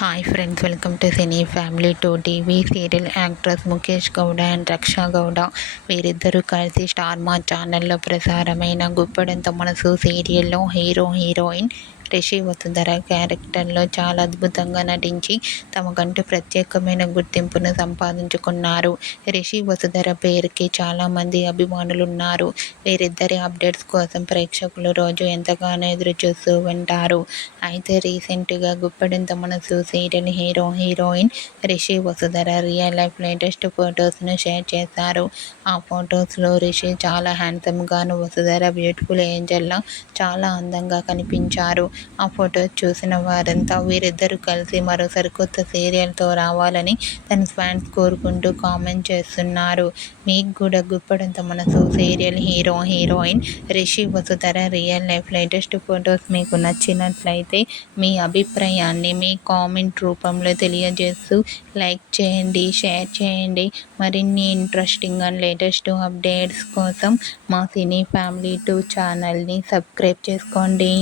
Hi friends, welcome to cine family two. TV serial actress Mukesh Gowda and Raksha Gowda వీరిద్దరూ కలిసి star మా ఛానల్లో ప్రసారమైన గుప్పడంత మనసు సీరియల్లో హీరో హీరోయిన్ రిషి వసుంధర క్యారెక్టర్లో చాలా అద్భుతంగా నటించి తమకంటూ ప్రత్యేకమైన గుర్తింపును సంపాదించుకున్నారు. రిషి వసుంధర పేరుకి చాలామంది అభిమానులున్నారు. వీరిద్దరి అప్డేట్స్ కోసం ప్రేక్షకులు రోజు ఎంతగానో ఎదురుచూస్తూ ఉంటారు. అయితే రీసెంట్గా Guppedantha Manasu serial hero heroine Rishi Vasundhara real life latest ఫొటోస్ను షేర్ చేశారు. ఆ ఫొటోస్లో రిషి చాలా హ్యాండ్సమ్గాను, వసుంధర బ్యూటిఫుల్ ఏంజల్లా చాలా అందంగా కనిపించారు. ఆ ఫొటోస్ చూసిన వారంతా వీరిద్దరూ కలిసి మరో సరికొత్త సీరియల్తో రావాలని తన ఫ్యాన్స్ కోరుకుంటూ కామెంట్ చేస్తున్నారు. మీకు కూడా Guppedantha Manasu serial hero heroine Rishi Vasundhara real life latest photos మీకు నచ్చినట్లయితే మీ అభిప్రాయాన్ని మీ కామెంట్ రూపంలో తెలియజేస్తూ లైక్ చేయండి, షేర్ చేయండి. మరిన్ని ఇంట్రెస్టింగ్ అండ్ లేటెస్ట్ అప్డేట్స్ కోసం మా సినీ ఫ్యామిలీ 2 ఛానల్ని సబ్స్క్రైబ్ చేసుకోండి.